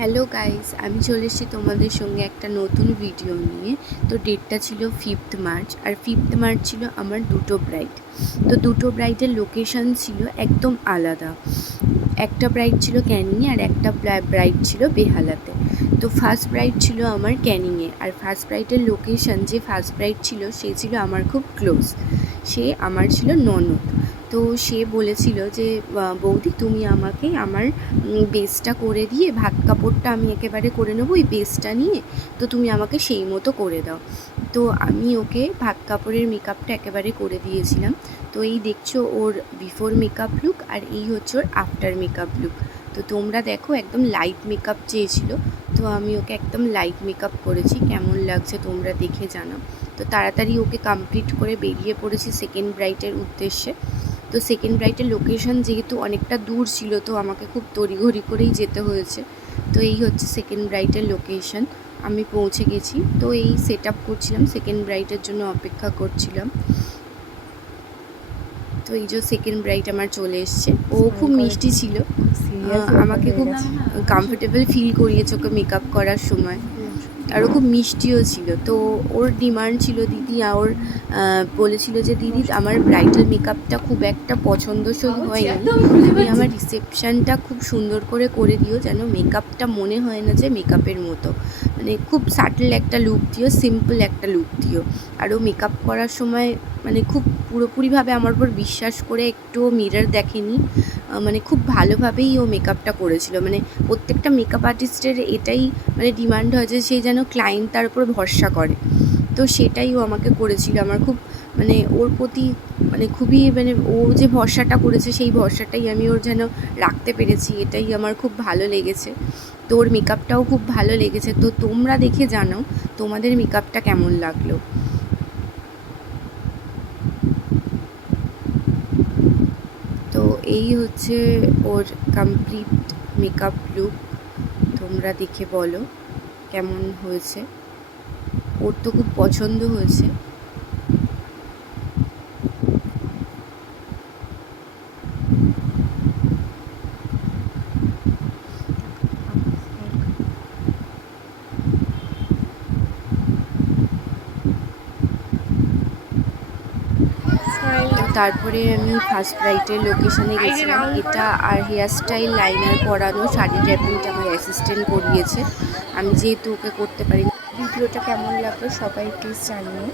Hello guys, আমি চলে এসেছি তোমাদের সঙ্গে একটা নতুন ভিডিও নিয়ে। তো ডেটটা ছিল 5th মার্চ, আর 5th মার্চ ছিল আমার দুটো ব্রাইড। তো দুটো ব্রাইডের লোকেশন ছিল একদম আলাদা। একটা ব্রাইড ছিল ক্যানিংয়ে আর একটা ব্রাইড ছিল বেহালাতে। তো ফার্স্ট ব্রাইড ছিল আমার ক্যানিংয়ে, আর ফার্স্ট ব্রাইডের লোকেশন যে ফার্স্ট ব্রাইড ছিল সে ছিল আমার খুব ক্লোজ, সে আমার ছিল ননদ। তো সে বলেছিল যে বৌদি তুমি আমাকে আমার বেসটা করে দিয়ে ভাত কাপড়টা আমি একেবারে করে নেবো ওই বেসটা নিয়ে, তো তুমি আমাকে সেই মতো করে দাও। তো আমি ওকে ভাত কাপড়ের মেকআপটা একেবারে করে দিয়েছিলাম। তো এই দেখছো ওর বিফোর মেকআপ লুক, আর এই হচ্ছে ওর আফটার মেকআপ লুক। তো তোমরা দেখো, একদম লাইট মেকআপ চেয়েছিল, তো আমি ওকে একদম লাইট মেকআপ করেছি। কেমন লাগছে তোমরা দেখে জানাও। তো তাড়াতাড়ি ওকে কমপ্লিট করে বেরিয়ে পড়েছি সেকেন্ড ব্রাইডের উদ্দেশ্যে। তো সেকেন্ড ব্রাইডের লোকেশন যেহেতু অনেকটা দূর ছিল, তো আমাকে খুব তড়িঘড়ি করেই যেতে হয়েছে। তো এই হচ্ছে সেকেন্ড ব্রাইডের লোকেশন, আমি পৌঁছে গেছি। তো এই সেট আপ করছিলাম, সেকেন্ড ব্রাইডের জন্য অপেক্ষা করছিলাম। তো এই যে সেকেন্ড ব্রাইড আমার চলে এসছে, ও খুব মিষ্টি ছিল, আমাকে খুব কমফোর্টেবল ফিল করিয়েছে ওকে মেকআপ করার সময়, আর ও খুব মিষ্টিও ছিল। তো ওর ডিমান্ড ছিল দিদি, ওর বলেছিল যে দিদি আমার ব্রাইডাল মেকআপটা খুব একটা পছন্দসই হয়নি, তুমি আমার রিসেপশানটা খুব সুন্দর করে দিও, যেন মেকআপটা মনে হয় না যে মেকআপের মতো, মানে খুব সাটল একটা লুক দিও, সিম্পল একটা লুক দিও। আর ও মেকআপ করার সময় মানে খুব পুরোপুরিভাবে আমার উপর বিশ্বাস করে একটু মিরর দেখেনি, মানে খুব ভালোভাবেই ও মেকআপটা করেছিল। মানে প্রত্যেকটা মেকআপ আর্টিস্টের এটাই মানে ডিমান্ড হয় যে সে যেন ক্লায়েন্ট তার উপর ভরসা করে, তো সেটাই ও আমাকে করেছিল। আমার খুব মানে ওর প্রতি মানে খুবই মানে ও যে ভরসাটা করেছে সেই ভরসাটাই আমি ওর যেন রাখতে পেরেছি, এটাই আমার খুব ভালো লেগেছে। তো ওর মেকআপটাও খুব ভালো লেগেছে। তো তোমরা দেখে জানাও তোমাদের মেকআপটা কেমন লাগলো। তো এই হচ্ছে ওর কমপ্লিট মেকআপ লুক, তোমরা দেখে বলো কেমন হয়েছে। ওর তো খুব পছন্দ হয়েছে। তারপরে আমি ফার্স্ট ব্রাইডের লোকেশনে গেছিলাম। এটা আর হেয়ার স্টাইল, লাইনার পরানো, শাড়ি ড্র্যাপিংটা আমার অ্যাসিস্ট্যান্ট করিয়েছে, আমি যেহেতু ওকে করতে পারি। ভিডিওটা কেমন লাগলো সবাই প্লিজ জানিও।